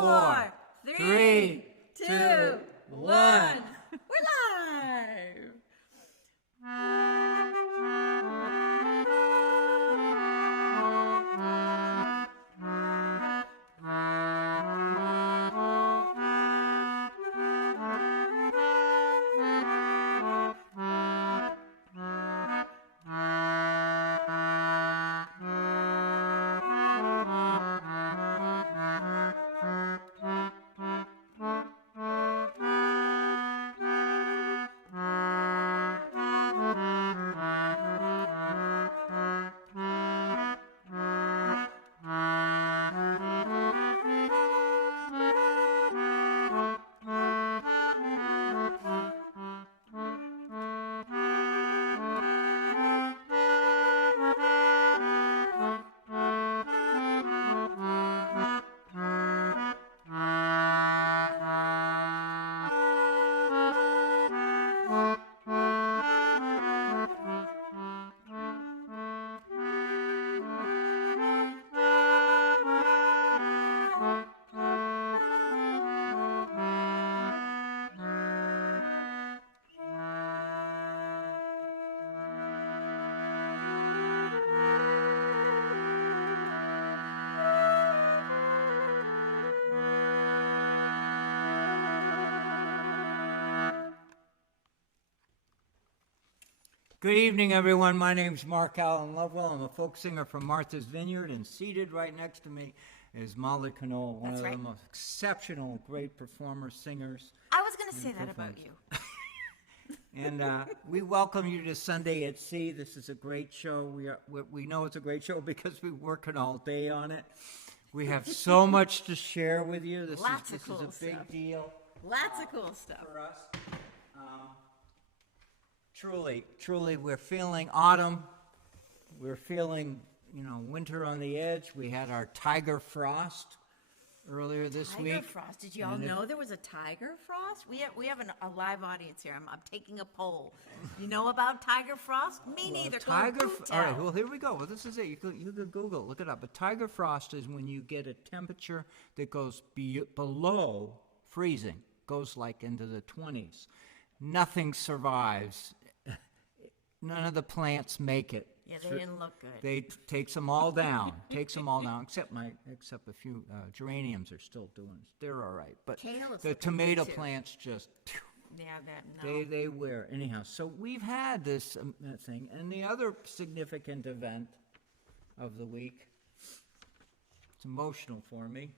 4, 3, 2, 1. We're live. Good evening, everyone. My name's Mark Allen Lovewell. I'm a folk singer from Martha's Vineyard, and seated right next to me is Molly Conole, one of the most exceptional, great performers, singers. I was going to say that about you. And we welcome you to Sunday at Sea. This is a great show. We know it's a great show because we're working all day on it. We have so much to share with you. This is a big deal. Lots of cool stuff for us. Truly, we're feeling autumn. We're feeling, winter on the edge. We had our tiger frost earlier this week. Tiger frost. Did you all know there was a tiger frost? We have a live audience here. I'm taking a poll. You know about tiger frost? Me neither. All right. Well, here we go. Well, this is it. You could Google it. Look it up. A tiger frost is when you get a temperature that goes below freezing. Goes like into the 20s. Nothing survives. None of the plants make it. Yeah, they didn't look good. They takes them all down. Except a few geraniums are still doing it. They're all right. But the tomato plants just they wear anyhow. So we've had this thing, and the other significant event of the week. It's emotional for me.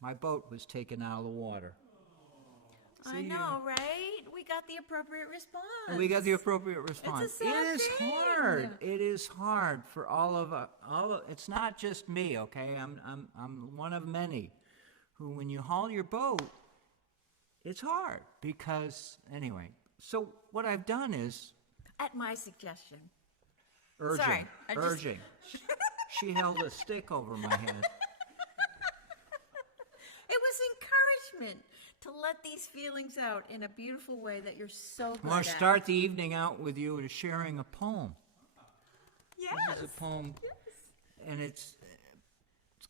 My boat was taken out of the water. I know, right? We got the appropriate response. It's a sad It is thing. hard. It is hard for all of us. It's not just me, okay? I'm one of many who, when you haul your boat, it's hard because anyway. So what I've done is, at my suggestion, urging. She held a stick over my head. It was encouragement to let these feelings out in a beautiful way that you're so good I want to start the evening out with you sharing a poem. Yes. This is a poem, and it's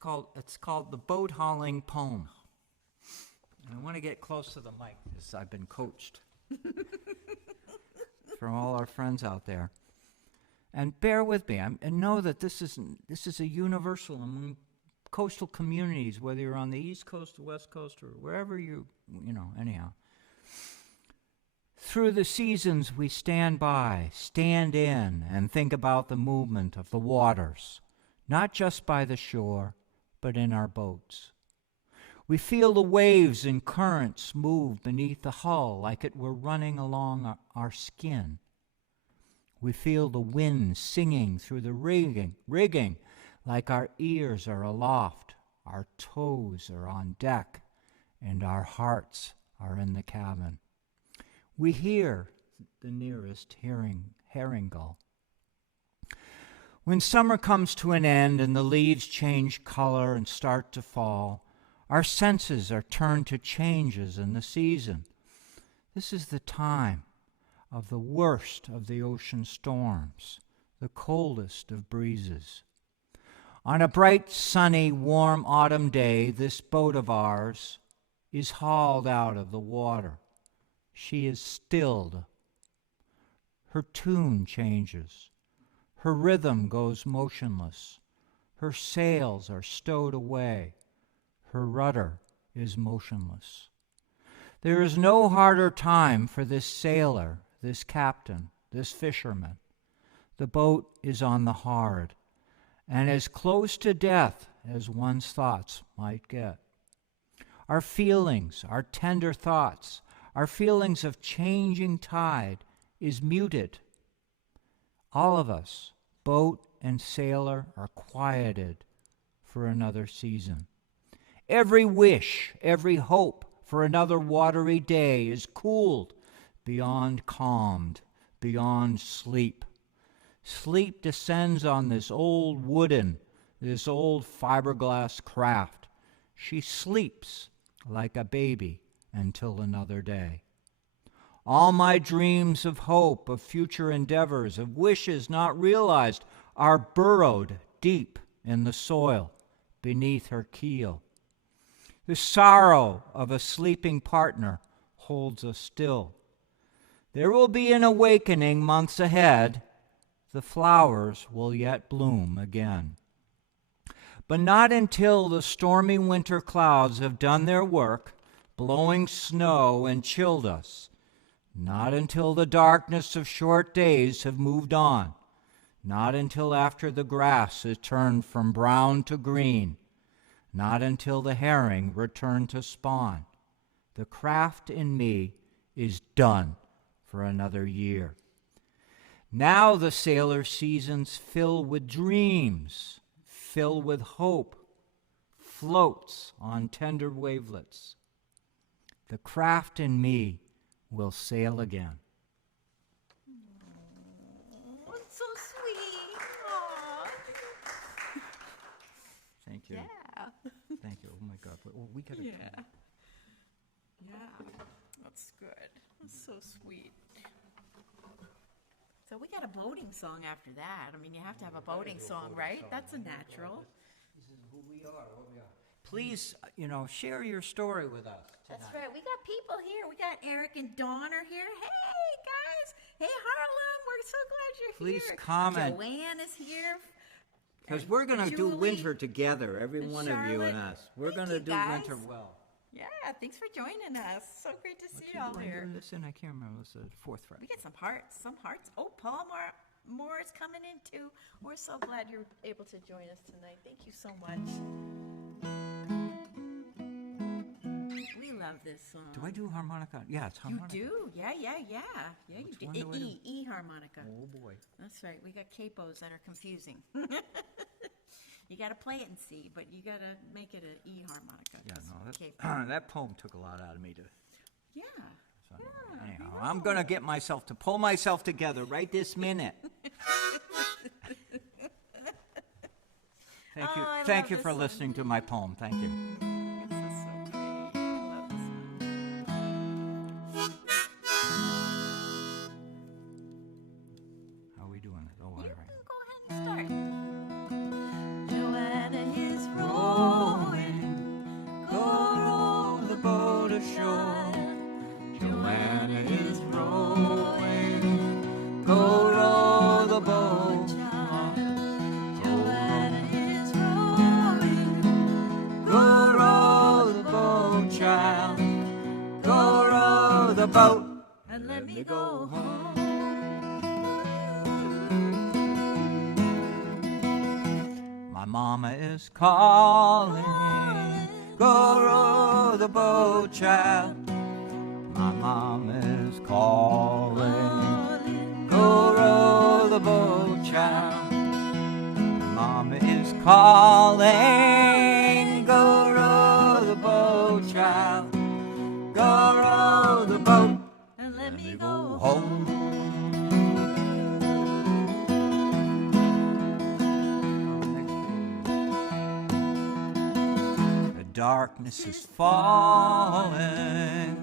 called the Boat Hauling Poem. And I want to get close to the mic because I've been coached from all our friends out there. And bear with me, and know that this is a universal among coastal communities, whether you're on the East Coast, the West Coast, or wherever anyhow. Through the seasons we stand in, and think about the movement of the waters, not just by the shore, but in our boats. We feel the waves and currents move beneath the hull like it were running along our skin. We feel the wind singing through the rigging, like our ears are aloft, our toes are on deck, and our hearts are in the cabin. We hear the nearest herring gull. When summer comes to an end and the leaves change color and start to fall, our senses are turned to changes in the season. This is the time of the worst of the ocean storms, the coldest of breezes. On a bright, sunny, warm autumn day, this boat of ours is hauled out of the water. She is stilled. Her tune changes. Her rhythm goes motionless. Her sails are stowed away. Her rudder is motionless. There is no harder time for this sailor, this captain, this fisherman. The boat is on the hard, and as close to death as one's thoughts might get. Our feelings, our tender thoughts, our feelings of changing tide is muted. All of us, boat and sailor, are quieted for another season. Every wish, every hope for another watery day is cooled beyond calmed, beyond sleep. Sleep descends on this old wooden, this old fiberglass craft. She sleeps like a baby until another day. All my dreams of hope, of future endeavors, of wishes not realized are burrowed deep in the soil beneath her keel. The sorrow of a sleeping partner holds us still. There will be an awakening months ahead. The flowers will yet bloom again. But not until the stormy winter clouds have done their work, blowing snow and chilled us. Not until the darkness of short days have moved on. Not until after the grass has turned from brown to green. Not until the herring return to spawn. The craft in me is done for another year. Now the sailor seasons fill with dreams, fill with hope, floats on tender wavelets. The craft in me will sail again. Oh, it's so sweet. Aw. Thank you. Yeah. Thank you. Oh my God. We gotta. Yeah. Yeah. That's good. That's so sweet. So we got a boating song after that. I mean, you have to have a boating song, right? That's a natural. This is who we are, what we are. Please, share your story with us tonight. That's right. We got people here. We got Eric and Dawn are here. Hey, guys. Hey, Harlem. We're so glad you're Please here. comment. Joanne is here. Because we're going to do Julie, winter together, every one of you and Charlotte. us. We're going Thank to you, do guys. winter well. Yeah, thanks for joining us. So great to see you all What here. this in? I can't remember. It was the fourth fret. We get some hearts. Oh, Paul Moore is coming in too. We're so glad you're able to join us tonight. Thank you so much. We love this song. Do I do harmonica? Yeah, it's You harmonica. do? Yeah, you Which do. one do I do? E harmonica. Oh, boy. That's right. We got capos that are confusing. You got to play it in C, but you got to make it an E harmonica. Yeah, no, capo. that poem took a lot out of me to. Yeah. So, Yeah, anyhow, I I'm know. going to get myself to pull myself together right this minute. Thank you. Oh, I Thank love you this for song. listening to my poem. Thank you. This is so great. I love this song. How are we doing it? Oh, all You right. go ahead and start. Joanna is rowing, Go row the boat ashore. Joanna is rowing. Go row the boat. Joanna is rowing. Go row the boat, child. Go row the boat. And let me go home. My mama is calling. Go row the boat, child. My mama is calling. Go row the boat, child. My mama is calling. Go row the boat, child. Go row the boat. And let me Go go home. home. The darkness is falling.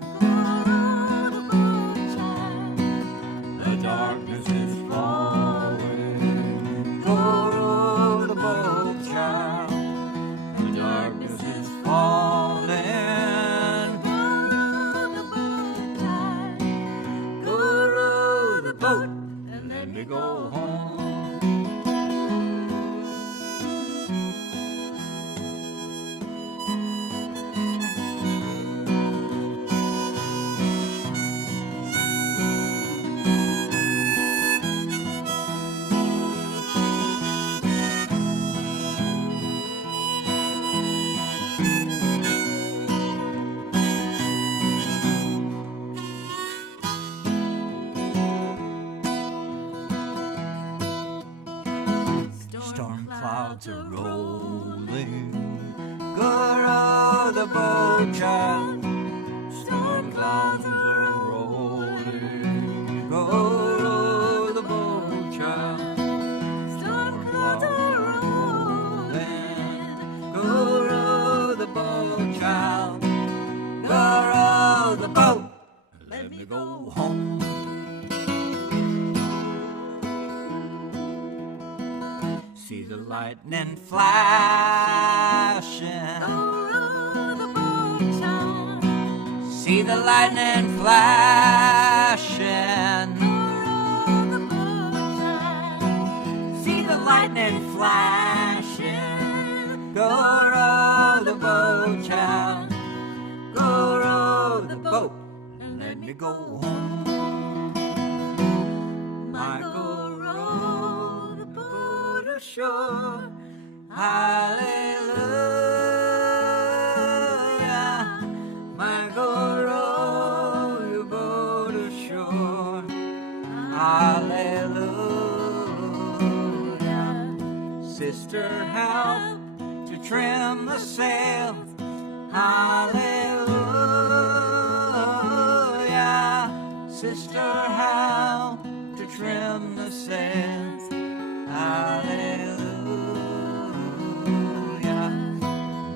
The darkness is falling. Go row the boat, child. clouds are rolling. Go row the boat, child. Storm clouds are rolling. Go row the boat, child. Storm clouds are rolling. Go row the boat, child. Go row the boat. Let me go home. See the lightning flashing. See the lightning flashing. See the lightning flashing. Go row the boat, child. Go row the boat and let me go home. I go row the boat ashore. Hallelujah. My go row your boat ashore. Hallelujah. Sister, help to trim the sail. Hallelujah. Sister, help to trim the sails. Hallelujah.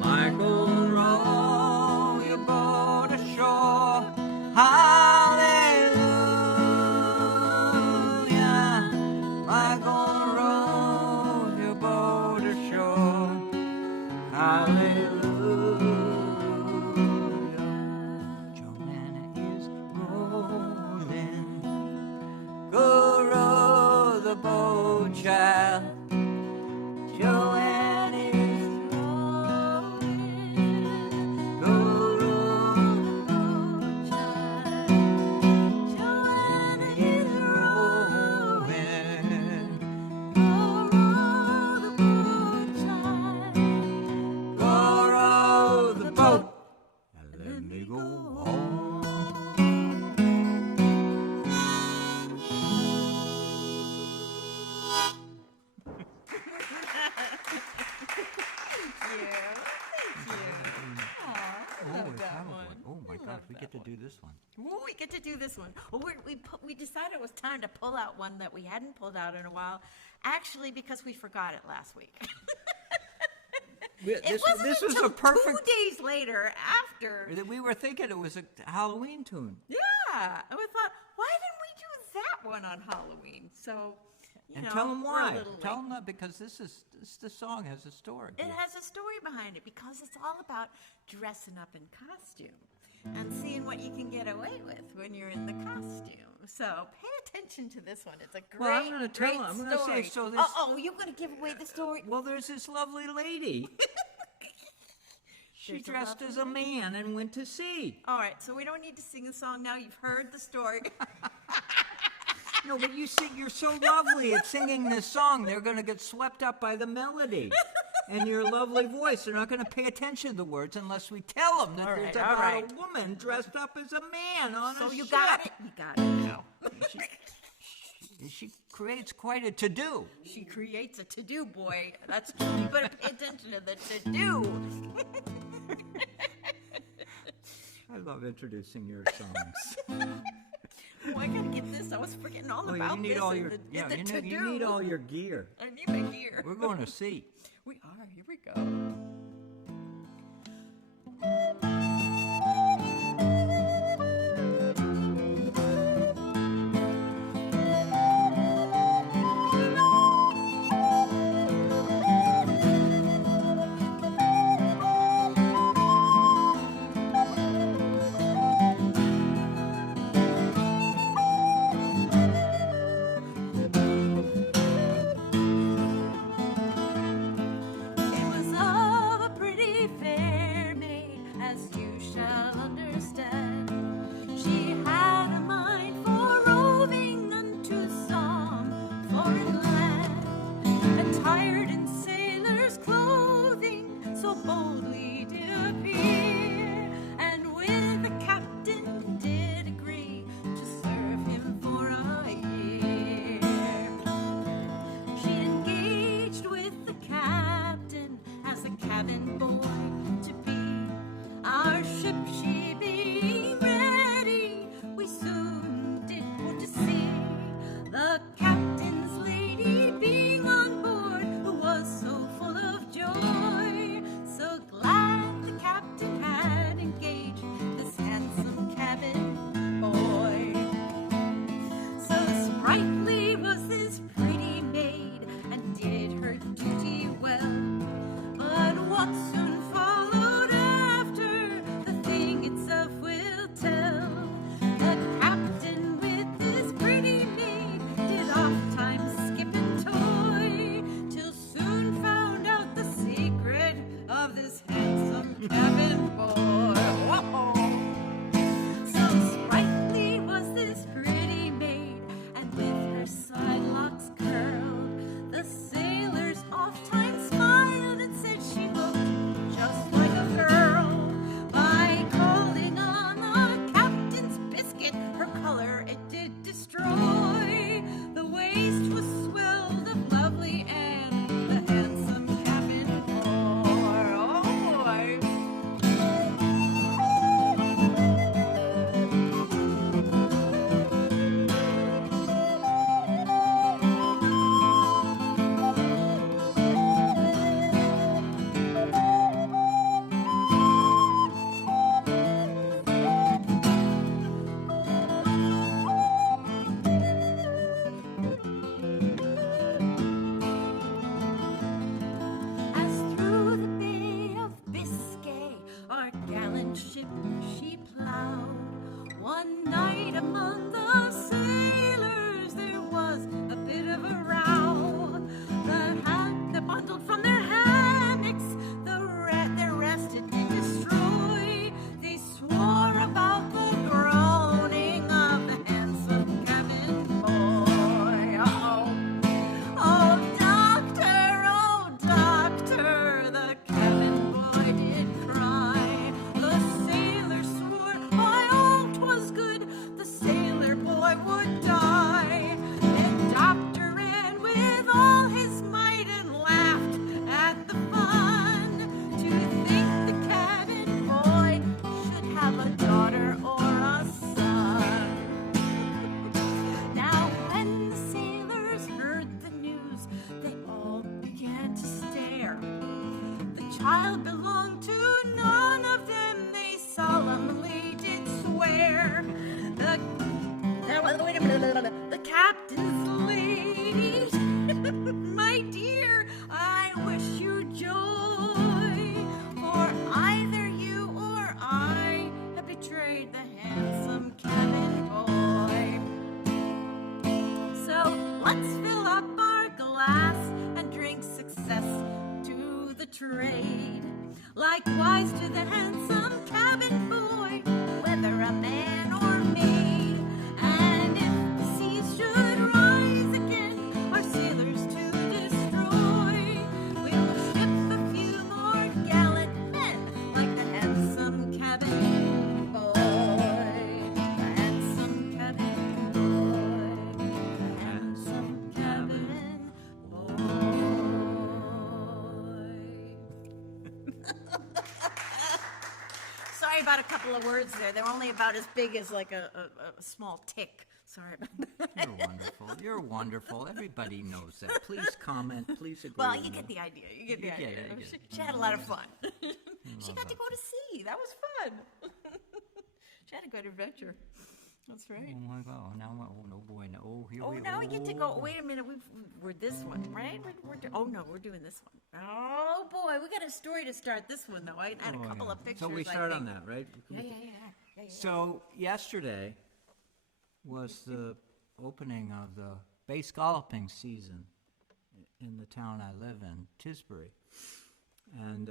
Michael, row your boat ashore. Hallelujah. Michael, row your boat ashore. Hallelujah. Joanna is rolling. Go row the boat, child. Joanna is rolling. Go row the boat, child. Joanna is rolling. Go row the boat, child. Go row the boat and let me go home. Oh my gosh, we get to do this one. Ooh, we get to do this one. Well, we decided it was time to pull out one that we hadn't pulled out in a while, actually because we forgot it last week. It wasn't this was until a perfect. 2 days later after. We were thinking it was a Halloween tune. Yeah, and we thought, why didn't we do that one on Halloween? So, And tell them why. we're a little Tell late. them that because this song has a story. It has a story behind it because it's all about dressing up in costume and seeing what you can get away with when you're in the costume. So pay attention to this one. It's a great, Well, I'm gonna tell great them. I'm gonna story. say, so this- Oh, you're going to give away the story? Well, there's this lovely lady. She There's a dressed lovely as a man and went to sea. All right, so we don't need to sing the song now. You've heard the story. No, but you sing. You're so lovely at singing this song. They're going to get swept up by the melody and your lovely voice. They're not going to pay attention to the words unless we tell them that All there's right, all about right. a woman dressed up as a man on So a you ship. got it? You got it now. She creates quite a to-do. She creates a to-do, boy. That's true. You better pay attention to the to-do. I love introducing your songs. Oh, I gotta get this. I was forgetting all Well, about you need this. all and your the you to-do. need all your gear. I need my gear. We're going to sea. We are. Here we go. It was all old ship she plowed. One night among the sailors there was a bit of a row. The bundled from their hammocks, their rest it did destroy. They swore about the groaning of the handsome cabin boy. Oh, doctor, the cabin boy did cry. The sailor swore, by all 'twas good, the sailor boy would die. And doctor ran with all his might and laughed at the fun. To think the cabin boy should have a daughter or a son. Now when the sailors heard the news, they all began to stare. The child belonged to none of them, they solemnly did swear. Wait a minute, the captain's lady. My dear, I wish you joy, for either you or I have betrayed the handsome cabin boy. So let's fill up our glass and drink success to the trade. Likewise to the handsome cabin boy, whether a man or maid. And if the seas should rise again, our sailors to destroy, we'll ship a few more gallant men like the handsome cabin boy. The handsome cabin boy. The handsome cabin boy. Sorry about a couple of words there. They're only about as big as like a small tick. Sorry about that. You're wonderful. You're wonderful. Everybody knows that. Please comment. Please agree. Well, with you me. get the idea. You get You the get idea. it, you get it. She had a lot of fun. She got to go to sea. That was fun. She had a good adventure. That's right. Oh my God! Now, oh no, boy, no. Oh, here Oh, we now we get to go. Wait a minute. We're this one, right? Oh no, we're doing this one. Oh boy, we got a story to start this one though. I had a couple of pictures. So we I start on think. that, right? Yeah. So yesterday was the opening of the bay scalloping season in the town I live in, Tisbury, and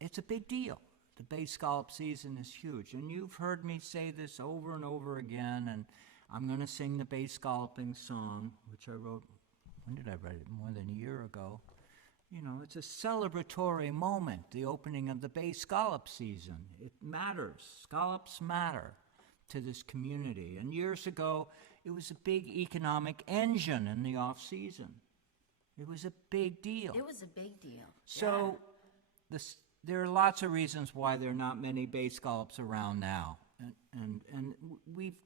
it's a big deal. The bay scallop season is huge, and you've heard me say this over and over again, and I'm going to sing the bay scalloping song, which I wrote, when did I write it? More than a year ago. You know, it's a celebratory moment, the opening of the bay scallop season. It matters. Scallops matter to this community. And years ago, it was a big economic engine in the off-season. It was a big deal. It was a big deal. So there are lots of reasons why there are not many bay scallops around now. And we've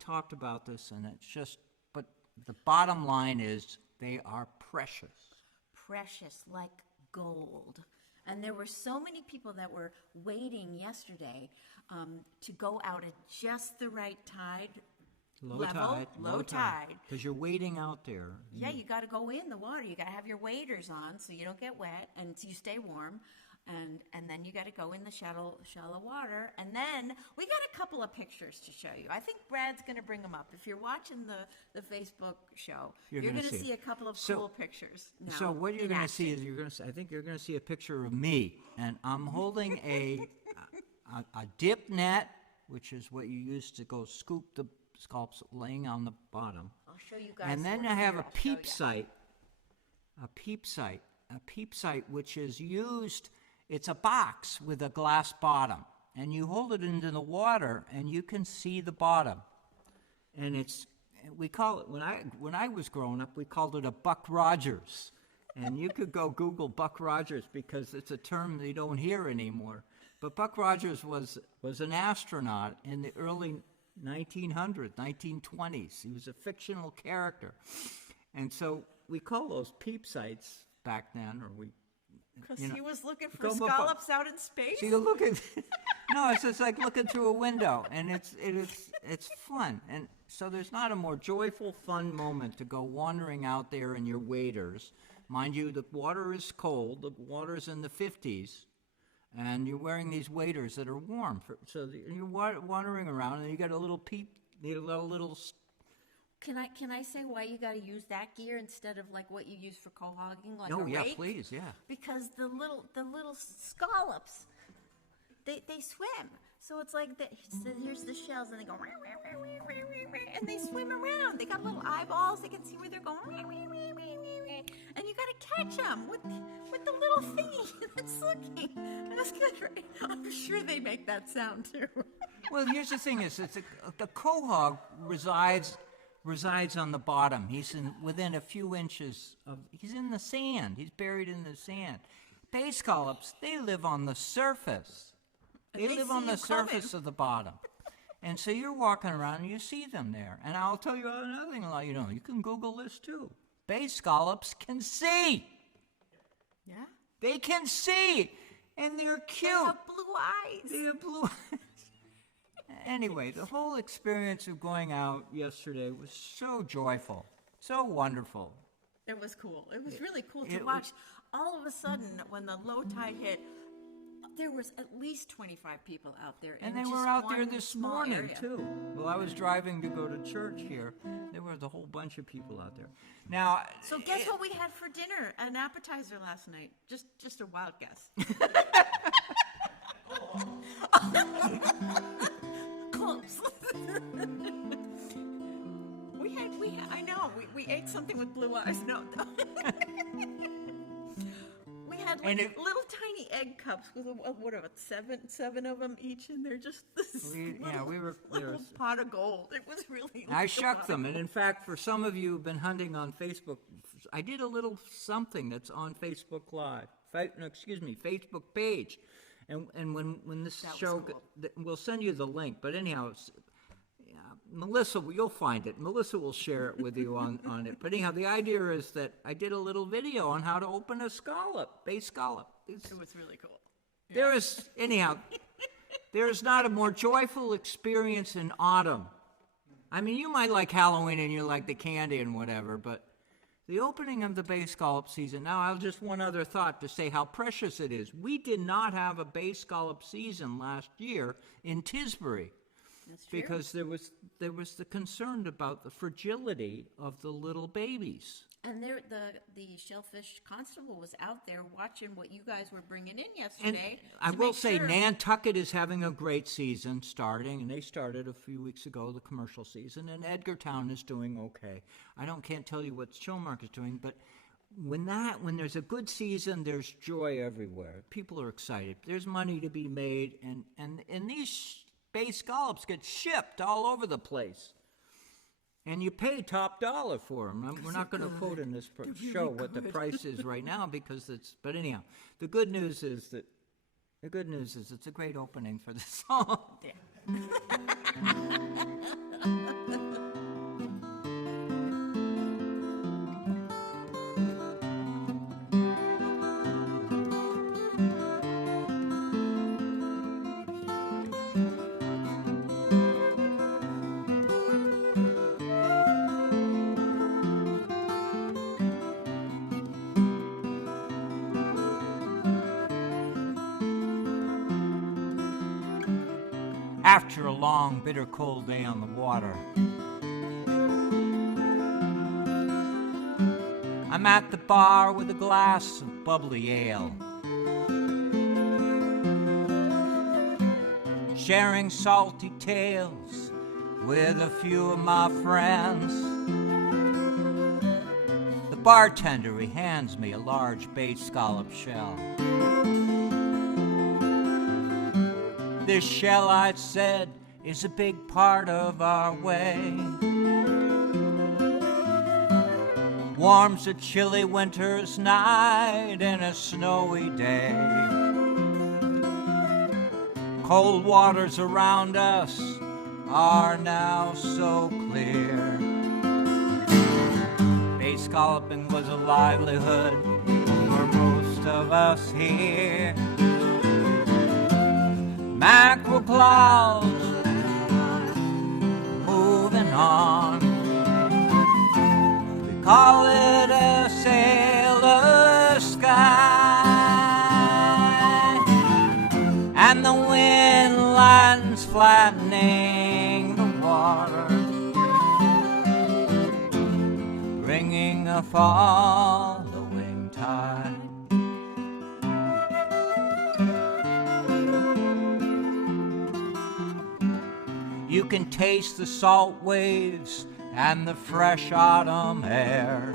talked about this, and it's just, but the bottom line is they are precious. Precious like gold. And there were so many people that were waiting yesterday to go out at just the right tide. Low tide. Because you're waiting out there. Yeah, you got to go in the water. You got to have your waders on so you don't get wet and so you stay warm. And then you got to go in the shallow water. And then we got a couple of pictures to show you. I think Brad's going to bring them up. If you're watching the Facebook show, you're going to see a couple of cool pictures. Now, so what you're going to see is I think you're going to see a picture of me, and I'm holding a dip net, which is what you use to go scoop the scallops laying on the bottom. I'll show you guys. And then I have a peep sight, which is used. It's a box with a glass bottom, and you hold it into the water, and you can see the bottom. And we call it, when I was growing up, we called it a Buck Rogers. And you could go Google Buck Rogers because it's a term they don't hear anymore. But Buck Rogers was an astronaut in the early 1900s, 1920s. He was a fictional character. And so we call those peep sights back then, because he was looking for scallops out in space. So you look at, no, it's just like looking through a window, and it's fun. And so there's not a more joyful, fun moment to go wandering out there in your waders. Mind you, the water is cold. The water is in the 50s, and you're wearing these waders that are warm. You're wandering around, and you got a little Can I say why you got to use that gear instead of like what you use for cohogging, like Oh, a yeah, rake? please, yeah. Because the little scallops, they swim. So it's like here's the shells, and they go and they swim around. They got little eyeballs. They can see where they're going, and you got to catch them with the little thingy that's looking. That's good, right? I'm sure they make that sound too. Well, here's the thing: the quahog resides on the bottom. He's within a few inches of. He's in the sand. He's buried in the sand. Bay scallops, they live on the surface. They live on the surface of the bottom. And so you're walking around and you see them there. And I'll tell you another thing I'll let you know. You can Google this too. Bay scallops can see. Yeah? They can see. And they're cute. They have blue eyes. They have blue eyes. Anyway, the whole experience of going out yesterday was so joyful, so wonderful. It was cool. It was really cool to watch. All of a sudden, when the low tide hit, there was at least 25 people out there. And they were out there this morning, too. Well, I was driving to go to church here. There was a whole bunch of people out there. Now, so guess what we had for dinner? An appetizer last night. Just a wild guess. Close. we ate something with blue eyes. No. We had little tiny egg cups with seven of them each, and they're just this little pot of gold. It was really. I shucked them, and in fact, for some of you who've been hunting on Facebook, I did a little something that's on Facebook Live. Facebook page, and when this show, cool. We'll send you the link. But anyhow, Melissa, you'll find it. Melissa will share it with you on it. But anyhow, the idea is that I did a little video on how to open a bay scallop. It was really cool. Yeah. There is not a more joyful experience in autumn. I mean, you might like Halloween and you like the candy and whatever, but the opening of the bay scallop season. Now, I'll just one other thought to say how precious it is. We did not have a bay scallop season last year in Tisbury. That's true. Because there was the concern about the fragility of the little babies. And the shellfish constable was out there watching what you guys were bringing in yesterday. And I will say, Nantucket is having a great season starting, and they started a few weeks ago, the commercial season, and Edgartown is doing okay. Can't tell you what Chilmark is doing, but when there's a good season, there's joy everywhere. People are excited. There's money to be made, and these bay scallops get shipped all over the place. And you pay top dollar for them. We're not going to quote in this show what the price is right now but anyhow, the good news is it's a great opening for the song. Yeah. After a long, bitter cold day on the water, I'm at the bar with a glass of bubbly ale, sharing salty tales with a few of my friends. The bartender, he hands me a large bay scallop shell. This shell, I'd said, is a big part of our way. Warms a chilly winter's night and a snowy day. Cold waters around us are now so clear. Bay scalloping was a livelihood for most of us here. Mackerel clouds moving on. We call it a sailor's sky. wind lightens flattening the water, bringing a following tide. You can taste the salt waves and the fresh autumn air.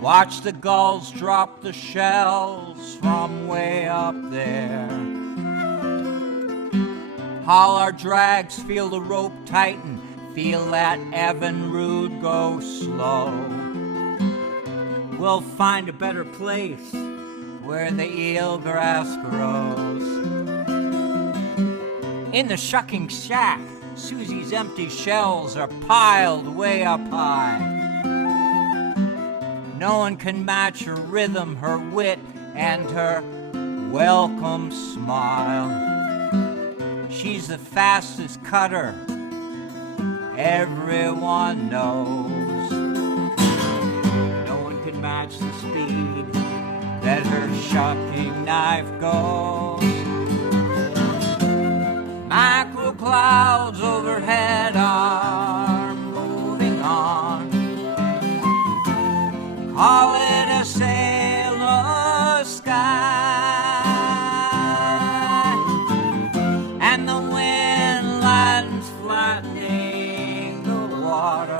Watch the gulls drop the shells from way up there. Haul our drags, feel the rope tighten, feel that Evan Rude go slow. We'll find a better place where the eelgrass grows. In the shucking shack, Susie's empty shells are piled way up high. No one can match her rhythm, her wit, and her welcome smile. She's the fastest cutter everyone knows. No one can match the speed that her shucking knife goes. Macro clouds overhead are moving on. Call it a sailor's sky, and the wind lightens flattening the water,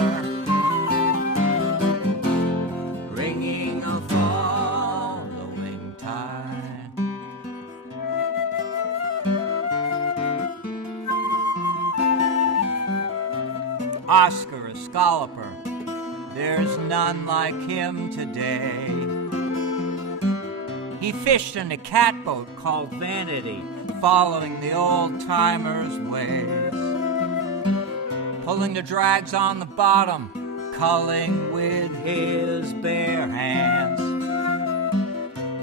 bringing a following tide. Oscar, a scalloper, there's none like him today. He fished in a catboat called Vanity, following the old-timers' ways, pulling the drags on the bottom, culling with his bare hands.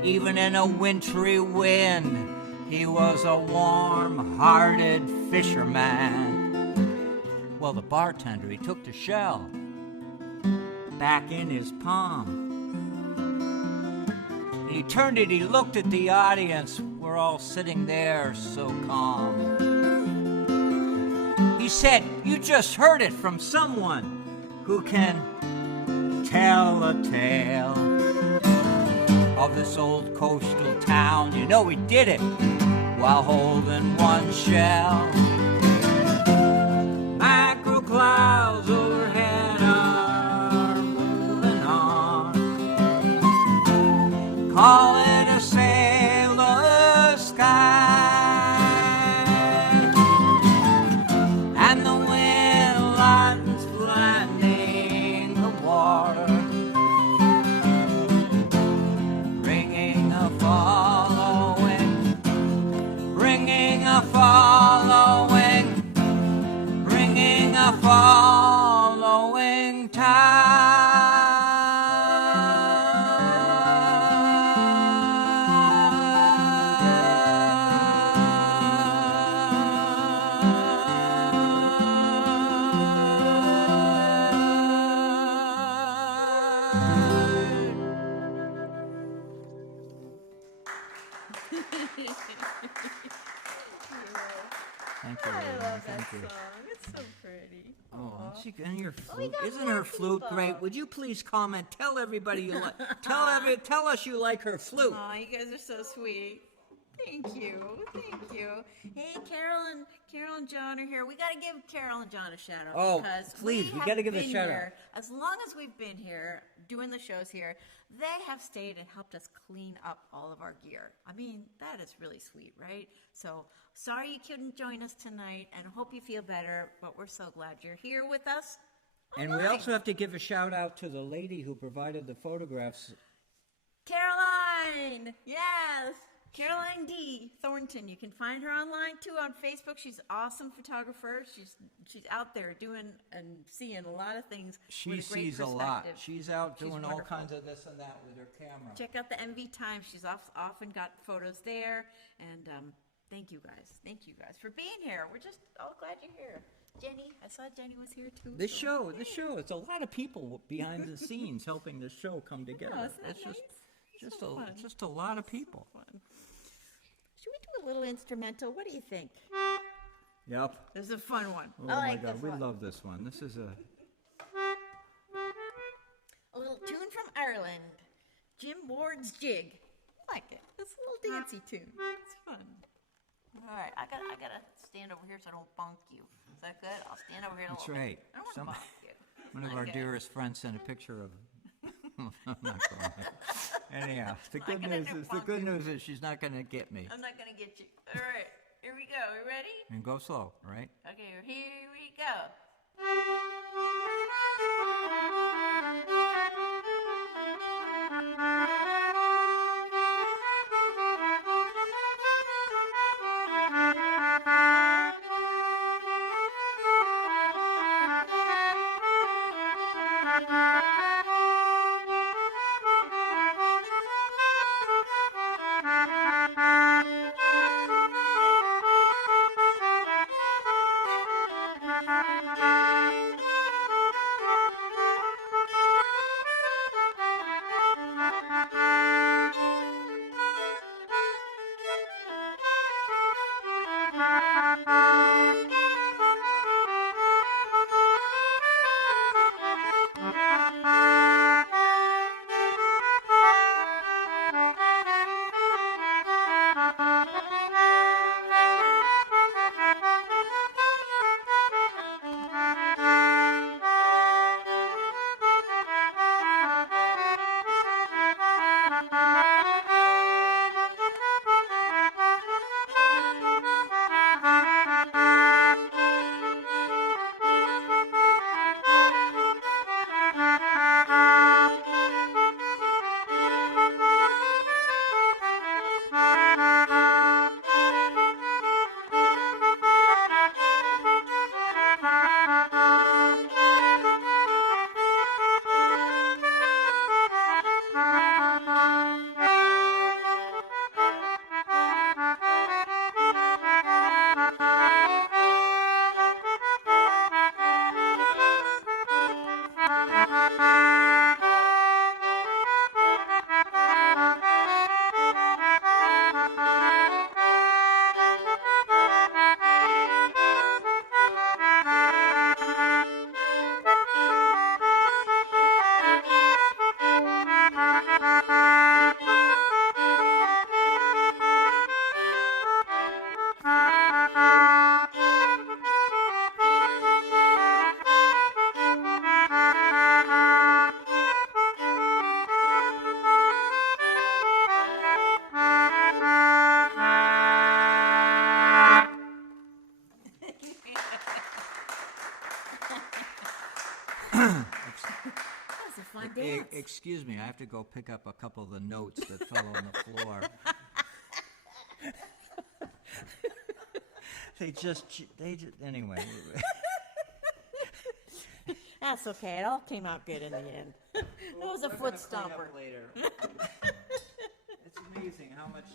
Even in a wintry wind, he was a warm-hearted fisherman. Well, the bartender, he took the shell back in his palm. He turned it, he looked at the audience. We're all sitting there so calm. He said, you just heard it from someone who can tell a tale of this old coastal town. You know he did it while holding one shell. Macro clouds overhead are moving on. Call it a sailor's sky, and the wind lightens flattening the water, bringing a following, bringing a following, bringing a following tide. Thank you. I love that Thank you. song. It's so pretty. Oh, Aw. and your we flute, got isn't more her flute people. great? Would you please comment? Tell everybody you like. Tell us you like her flute. Aw, you guys are so sweet. Thank you. Thank you. Hey, Carol and John are here. We got to give Carol and John a shout out. Oh, because please, we have gotta give a been shout here. As long as we've been here doing the shows here, they have stayed and helped us clean up all of our gear. I mean, that is really sweet, right? So sorry you couldn't join us tonight, and hope you feel better, but we're so glad you're here with us. And we also have to give a shout out to the lady who provided the photographs. Caroline! Yes! Caroline D. Thornton. You can find her online too on Facebook. She's an awesome photographer. She's out there doing and seeing a lot of things. She with a great sees a lot. perspective. She's out She's doing all wonderful. kinds of this and that with her camera. Check out the MV Times. She's often got photos there. And thank you guys. Thank you guys for being here. We're just all glad you're here. Jenny, I saw Jenny was here too. This so- show, it's a lot of people behind the scenes helping this show come together. Oh, isn't that It's nice? just So fun. just a lot of people. Fun. Should we do a little instrumental? What do you think? Yep. This is a fun one. Oh I my like God, this we one. love this one. This is a little tune from Ireland. Jim Ward's Jig. I like it. It's a little dancey tune. It's fun. All right, I gotta stand over here so I don't bonk you. Is that good? I'll stand over here. That's right. I don't want to bonk you. One of our Okay. dearest friends sent a picture of. I'm not going there. Anyhow, the I'm good news is she's not going to get me. I'm not gonna get you. All right, here we go. You ready? And go slow, right? Okay, here we go. That's a fun dance. Excuse me, I have to go pick up a couple of the notes that fell on the floor. Anyway. That's okay. It all came out good in the end. It was a foot stomper. Later. It's amazing how much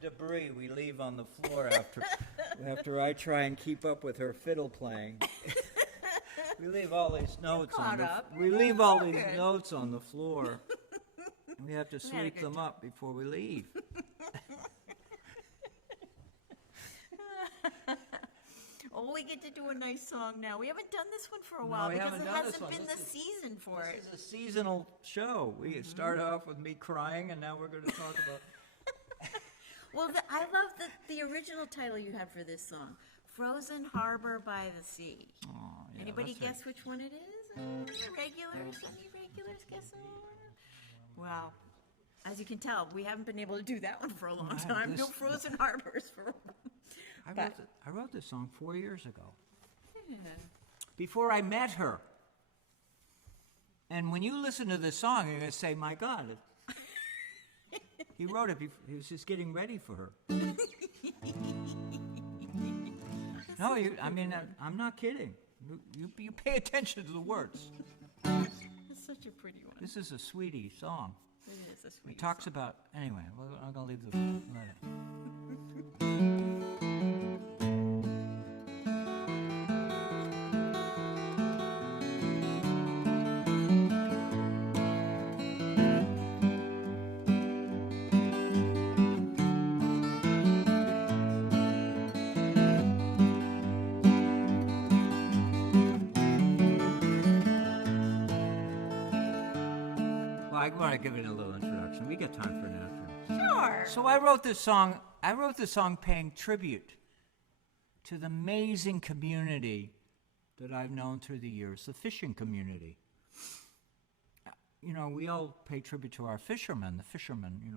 debris we leave on the floor after I try and keep up with her fiddle playing. We leave all these notes on the floor. We have to sweep them up before we leave. Oh, we get to do a nice song now. We haven't done this one for a while because it hasn't been the season for it. This is a seasonal show. We started off with me crying, and now we're going to talk about... Well, I love the original title you had for this song, Frozen Harbor by the Sea. Oh, yeah, Anybody that's guess which one it is? Any regulars guessing? Well, as you can tell, we haven't been able to do that one for a long time. No Frozen Harbors for a while. I wrote this song 4 years ago. Yeah. Before I met her. And when you listen to this song, you're going to say, my God, he wrote it, he was just getting ready for her. No, I'm not kidding. You pay attention to the words. It's such a pretty one. This is a sweetie song. It is a sweetie It talks song. about, anyway, I'm going to leave the... want to give it a little introduction. We got time for an outro. Sure. So I wrote this song paying tribute to the amazing community that I've known through the years, the fishing community. You know, we all pay tribute to our fishermen,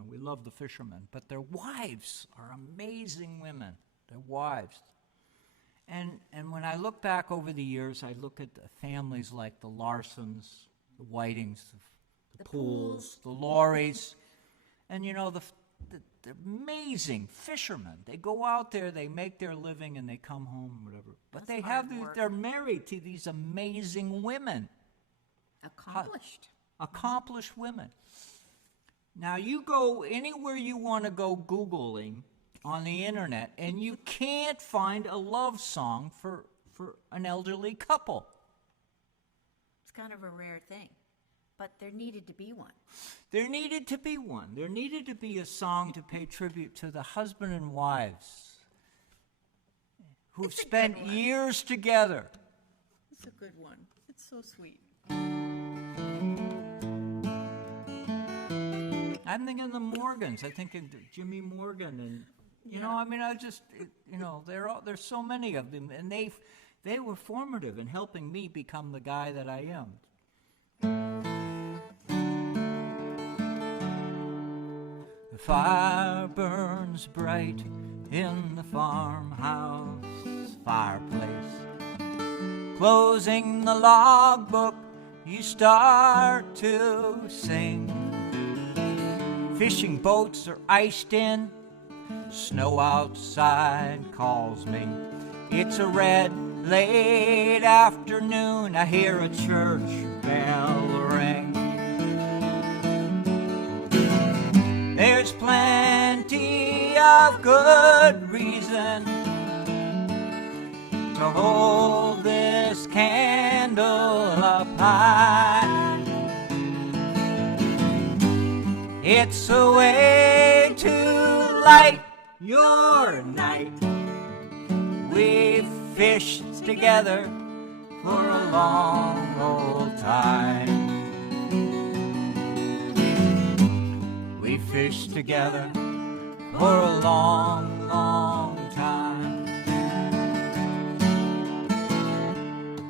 we love the fishermen, but their wives are amazing women, their wives. And when I look back over the years, I look at the families like the Larsons, the Whitings, the Pools, the Lauries, and you know, the amazing fishermen. They go out there, they make their living, and they come home, whatever. But they're married to these amazing women. Accomplished women. Now, you go anywhere you want to go Googling on the internet, and you can't find a love song for an elderly couple. It's kind of a rare thing, but there needed to be one. There needed to be one. There needed to be a song to pay tribute to the husband and wives who've spent years together. It's a good one. It's so sweet. I'm thinking of the Morgans. I think of Jimmy Morgan, and you know, I mean, there's so many of them, and they were formative in helping me become the guy that I am. The fire burns bright in the farmhouse fireplace. Closing the logbook, you start to sing. Fishing boats are iced in, snow outside calls me. It's a red, late afternoon, I hear a church bell ring. There's plenty of good reason to hold this candle up high. It's a way to light your night. We've fished together for a long old time. We fished together for a long, long time.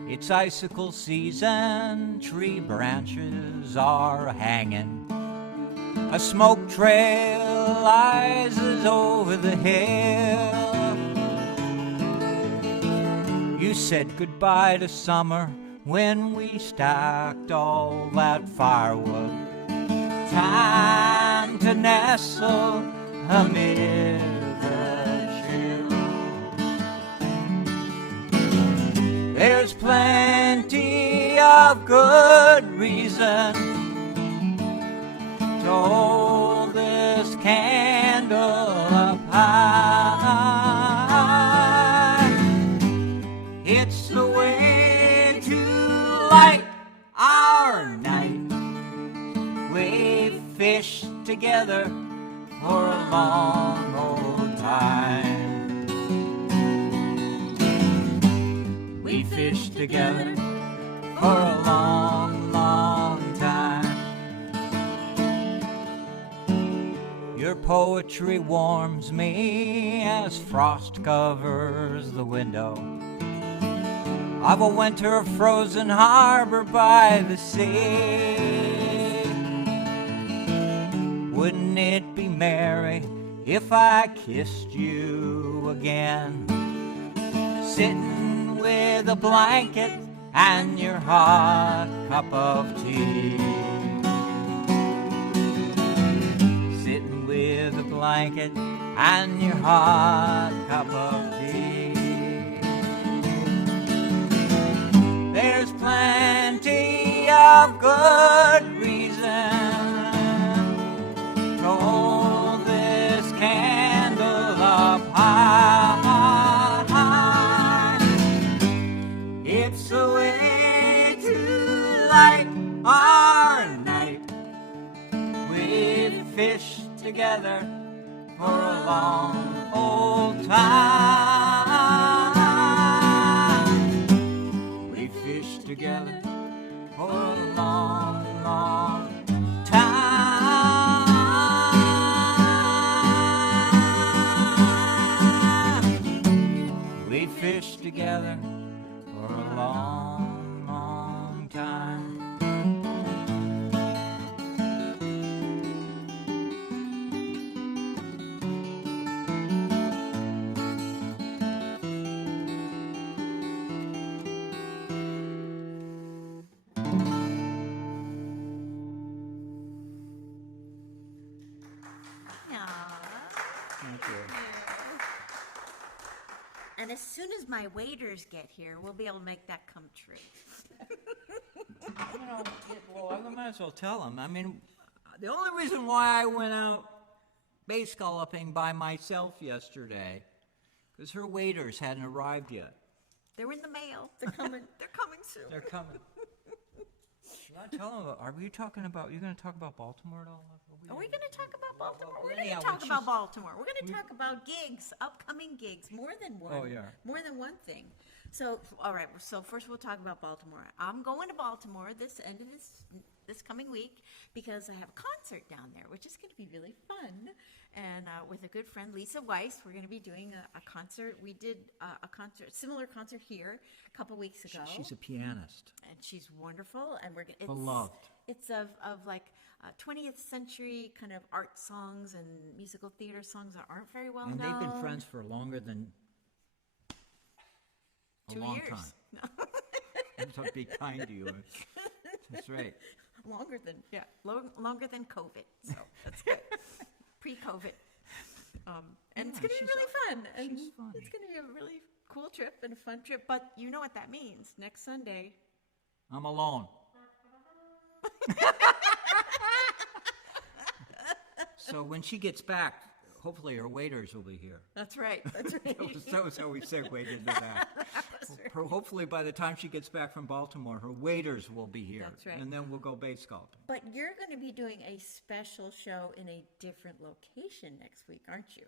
It's icicle season, tree branches are hanging. A smoke trail rises over the hill. You said goodbye to summer when we stacked all that firewood. Time to nestle amid the chill. There's plenty of good reason to hold this candle up high. It's the way to light our night. We've fished together for a long old time. We fished together for a long, long time. Your poetry warms me as frost covers the window of a winter frozen harbor by the sea. Wouldn't it be merry if I kissed you again, sitting with a blanket and your hot cup of tea? With a blanket and your hot cup of tea. There's plenty of good reason to hold this candle up high. It's a way to light our night. We've fished together for a long old time. We fished together for a long, long time. wish together for a long, long time. And as soon as my waiters get here, we'll be able to make that come true. Well, I might as well tell them. I mean, the only reason why I went out base galloping by myself yesterday, because her waiters hadn't arrived yet. They're in the mail. They're coming. They're coming soon. They're coming. Should I tell them? Are we talking about? You're going to talk about Baltimore at all? Are we going to talk about Baltimore? Well, We're going anyhow, to talk when about she's- Baltimore. We're going to talk about gigs, upcoming gigs, more than one. Oh, yeah. More than one thing. So, all right. So first, we'll talk about Baltimore. I'm going to Baltimore this end of this coming week because I have a concert down there, which is going to be really fun. And with a good friend, Lisa Weiss, we're going to be doing a concert. We did a similar concert here a couple weeks ago. She's a pianist. And she's wonderful, and we're Beloved. It's of like 20th century kind of art songs and musical theater songs that aren't very well And known. they've been friends for longer than a 2 long years. time. So be kind to you. That's right. Longer than COVID. So that's good. Pre-COVID. And it's going to be really fun. And she's funny. it's going to be a really cool trip and a fun trip. But you know what that means. Next Sunday. I'm alone. So when she gets back, hopefully her waiters will be here. That's right. That's right. That was how we segued into that. Hopefully by the time she gets back from Baltimore, her waiters will be here. That's right. And then we'll go base golfing. But you're going to be doing a special show in a different location next week, aren't you?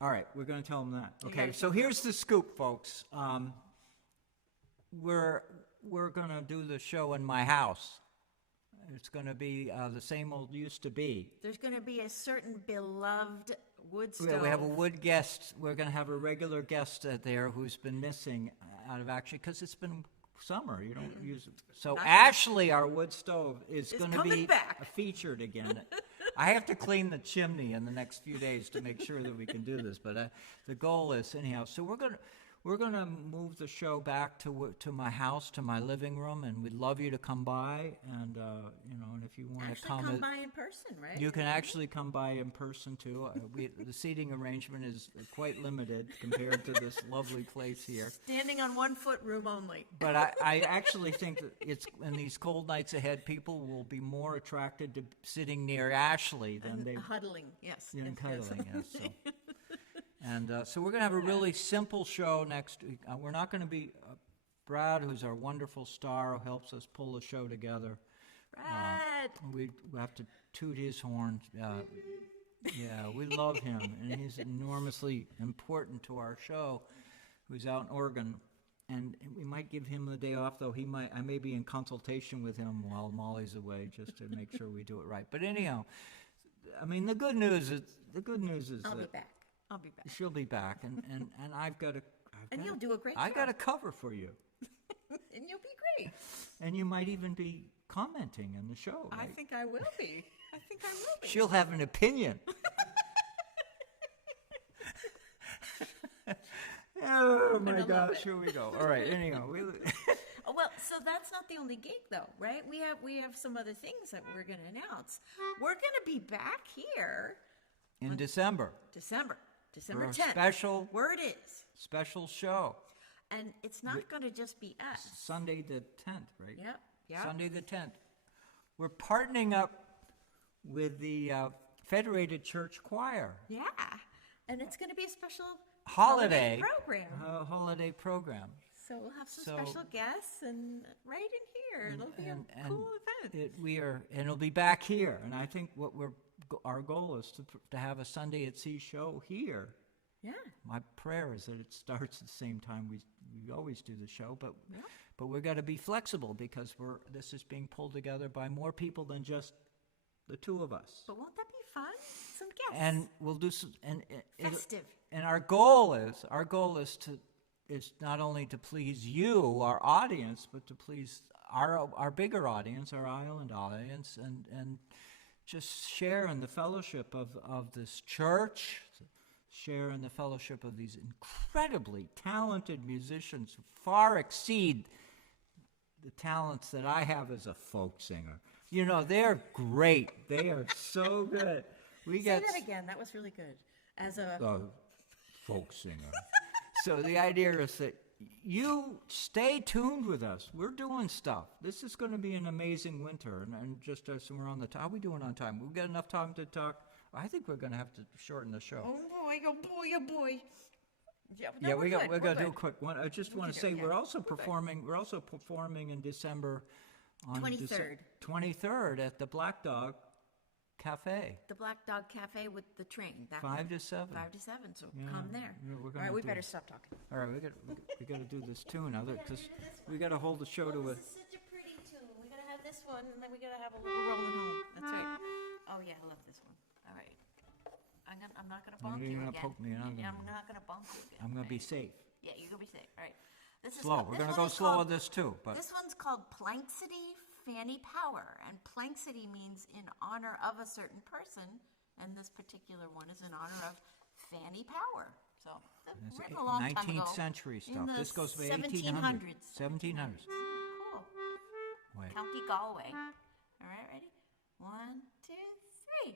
All right, we're going to tell them that. You Okay, gotta- so here's the scoop, folks. We're going to do the show in my house. It's going to be the same old used to be. There's going to be a certain beloved wood stove. We have a wood guest. We're going to have a regular guest there who's been missing out of action because it's been summer. You don't use it. So Not Ashley, our wood stove, is It's going to coming be back. featured again. I have to clean the chimney in the next few days to make sure that we can do this. But the goal is anyhow. So we're going to move the show back to my house, to my living room, and we'd love you to come by. And and if you want to Actually come by in person, right? you can actually come by in person too. The seating arrangement is quite limited compared to this lovely place here. Standing on 1 foot room only. But I actually think that it's in these cold nights ahead, people will be more attracted to sitting near Ashley than they Huddling, yes. than yes, cuddling. Yes, so. And so we're going to have a really simple show next week. We're not going to be Brad, who's our wonderful star, who helps us pull the show together. Brad! We have to toot his horn. Yeah, we love him, and he's enormously important to our show. Who's out in Oregon, and we might give him the day off. Though I may be in consultation with him while Molly's away, just to make sure we do it right. But anyhow, I mean, the good news is I'll that be back. I'll be back. she'll be back, and I've got And you'll do a great I job. got a cover for you, And you'll be great. and you might even be commenting in the show. I Right? think I will be. She'll have an opinion. Oh my love gosh, it. here we go. All right, anyhow. Oh, well, so that's not the only gig, though, right? We have some other things that we're going to announce. We're going to be back here In December, December for a 10th. Word is. special show, And it's not going to just be us. Sunday the 10th, right? Yep. Sunday the 10th. We're partnering up with the Federated Church Choir. Yeah. And it's going to be a special Holiday program. Holiday program. So we'll have some So- special guests and right in here. It'll be a cool event. And it'll be back here. And I think our goal is to have a Sunday at Sea show here. Yeah. My prayer is that it starts at the same time we always do the show, but Yeah. but we're going to be flexible because this is being pulled together by more people than just the two of us. But won't that be fun? Some guests. And we'll do some Festive. our goal is not only to please you, our audience, but to please our bigger audience, our island audience, and just share in the fellowship of this church, share in the fellowship of these incredibly talented musicians who far exceed the talents that I have as a folk singer. You know, they're great. They are so good. Say that again. That was really good. As a folk singer. So the idea is that you stay tuned with us. We're doing stuff. This is going to be an amazing winter. And just as we're on the time, how are we doing on time? We've got enough time to talk. I think we're going to have to shorten the show. Oh boy, oh boy, oh boy. Yeah, we got to do a quick one. I just want to say we're also performing in December on 23rd at the Black Dog Cafe. The Black Dog Cafe with the train. 5 to 7. 5 to 7. So come there. Yeah, all right, we better stop talking. All right, we got to do this tune now because we got to hold the show to it. This is such a pretty tune. We got to have this one, and then we got to have a little rolling home. That's right. Oh yeah, I love this one. All right. I'm not gonna bonk you again. Poke me, I'm not gonna bonk you again. I'm gonna be safe. Yeah, you're gonna be safe. All right. This is slow. We're gonna go slow with this too. But this one's called Planxity Fanny Power, and Planxity means in honor of a certain person, and this particular one is in honor of Fanny Power. So it's written a long time ago. 19th century stuff. This goes to 1700s. 1700s. Cool. Wait. County Galway. All right, ready? 1, 2, 3.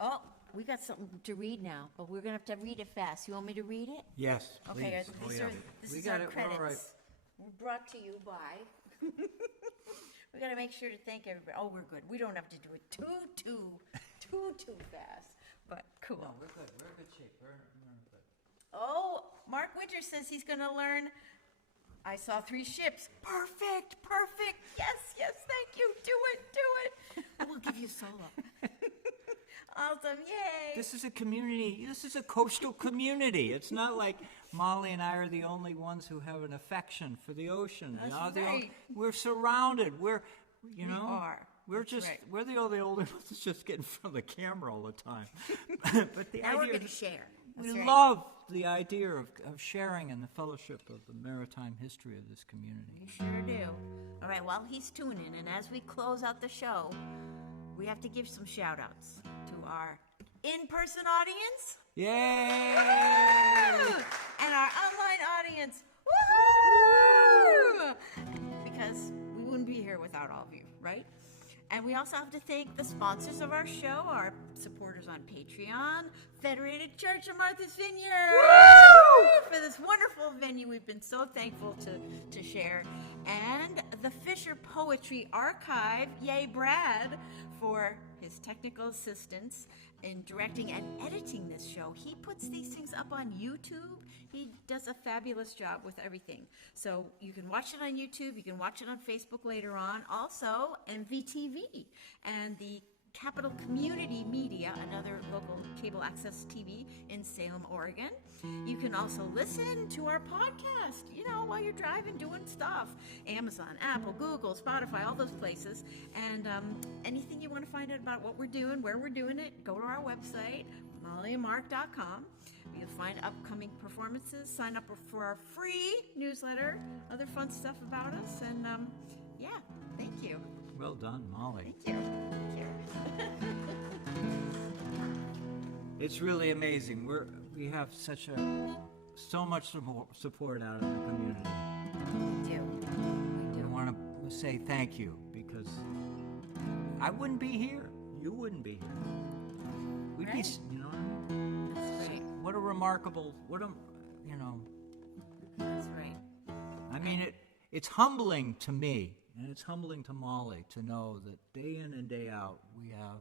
Oh, we got something to read now, but we're going to have to read it fast. You want me to read it? Yes, please. Okay, Please. this We is got our it. We're all credits. right. We're brought to you by. We got to make sure to thank everybody. Oh, we're good. We don't have to do it too fast, but cool. No, we're good. We're in good shape. We're good. Oh, Mark Winter says he's going to learn. I saw 3 ships. Perfect. Yes, thank you. Do it. We'll give you a solo. Awesome, yay. This is a community. This is a coastal community. It's not like Molly and I are the only ones who have an affection for the ocean. That's right. We're surrounded. We're We are. We're That's just right. we're the only ones that just get in front of the camera all the time. But the Now we're idea going to share. we That's right. love the idea of sharing in the fellowship of the maritime history of this community. You sure do. All right, while he's tuning, and as we close out the show, we have to give some shout-outs to our in-person audience. Yay! And our online audience. Woo! Because we wouldn't be here without without all of you, right? And we also have to thank the sponsors of our show, our supporters on Patreon, Federated Church of Martha's Vineyard, for this wonderful venue we've been so thankful to share, and the Fisher Poetry Archive, yay Brad, for his technical assistance in directing and editing this show. He puts these things up on YouTube. He does a fabulous job with everything. So you can watch it on YouTube. You can watch it on Facebook later on. Also, MVTV and the Capital Community Media, another local cable access TV in Salem, Oregon. You can also listen to our podcast, while you're driving, doing stuff. Amazon, Apple, Google, Spotify, all those places. And anything you want to find out about what we're doing, where we're doing it, go to our website, mollyandmark.com. You'll find upcoming performances, sign up for our free newsletter, other fun stuff about us. And thank you. Well done, Molly. Thank you. It's really amazing. We have so much support out of the community. We do. I want to say thank you, because I wouldn't be here. You wouldn't be here. We'd be, Right. you know what I mean? That's right. What a remarkable, That's right. I mean, it's humbling to me, and it's humbling to Molly to know that day in and day out we have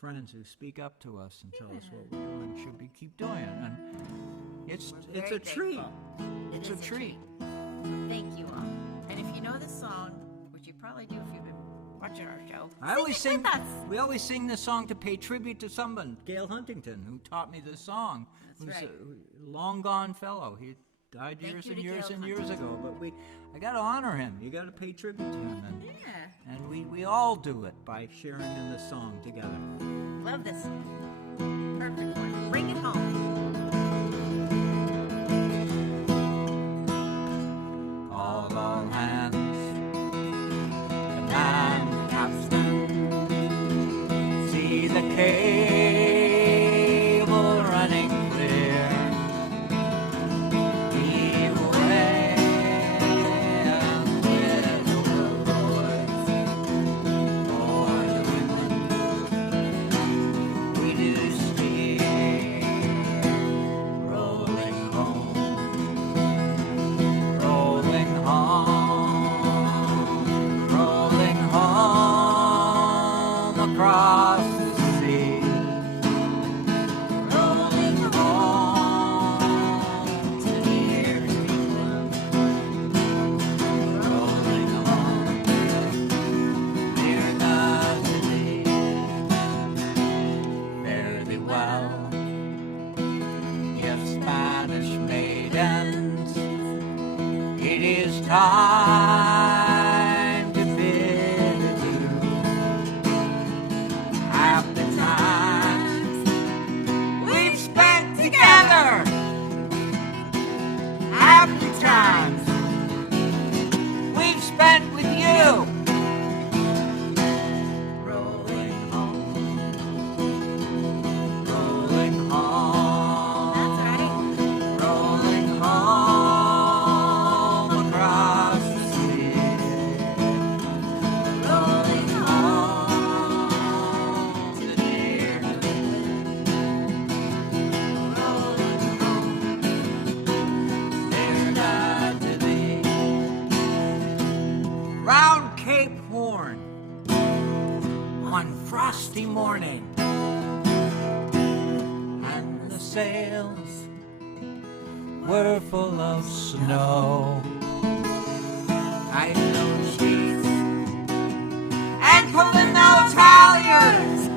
friends who speak up to us and tell us what we're doing, should be keep doing it, and it's Very a treat. thankful. It's It a is treat. Thank you all. And if you know this song, which you probably do if you've been watching our show, We with us. always sing this song to pay tribute to someone, Gail Huntington, who taught me this song. That's Who's right. a long gone fellow. He died Thank years you and to years Gail and years ago. But I got to honor him. You got to pay tribute to him, and we all do it by sharing in this song together. Love this. Perfect one. Bring it home. All hands, command the capstan, see the cable running clear. Heave away with the boys, for the women we do steer, rolling home. Rolling home across the sea, rolling home to near England, rolling home near Natalie. Fare thee well, ye Spanish maidens. It is time to bid adieu. Happy times we've spent together. Happy times we've spent with you. Rolling home, rolling home. That's right. Rolling home across the sea, rolling home to near England, rolling home near Natalie. Round Cape Horn, one frosty morning, and the sails were full of snow. I know sheets and pulling those halyards.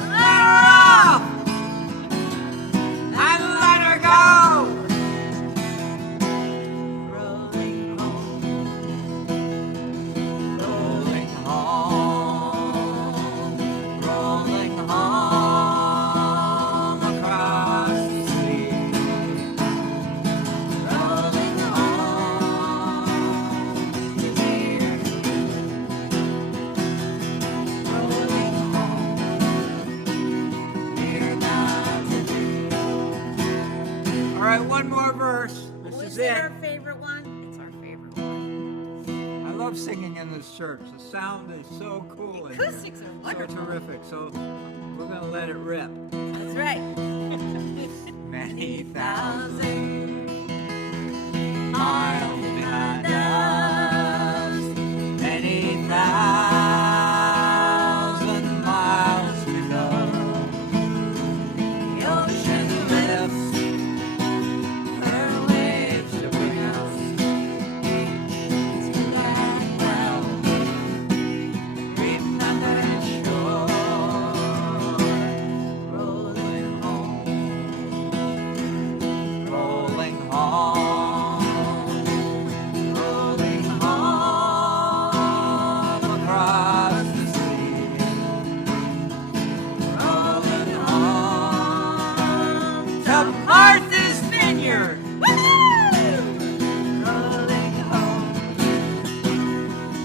Let her off and let her go. Rolling home, rolling home, rolling home across the sea. Rolling home to near rolling home near Natalie. All right, one more verse. This is Was it. it our favorite one? It's our favorite one. I love love singing in this church. The sound is so cool. The acoustics are wonderful. So terrific. So we're going to let it rip. That's right. Many thousand miles behind us, many thousand miles to go. The ocean lifts her waves to bring us to that ground. Remember shore, rolling home, rolling home across the sea, rolling home to Martha's Vineyard. Rolling home,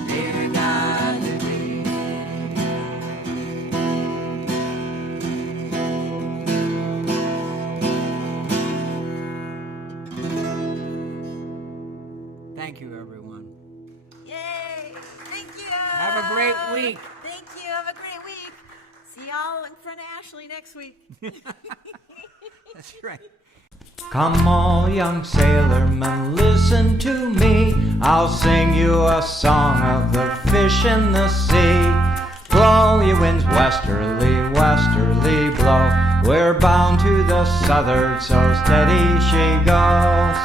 dear God to thee. Thank you, everyone. Yay! Thank you. Have a great week. Thank you. Have a great week. See y'all in front of Ashley next week. That's right. Come all young sailormen, listen to me. I'll sing you a song of the fish in the sea. Blow, ye winds, westerly, westerly blow. We're bound to the southward, so steady she goes.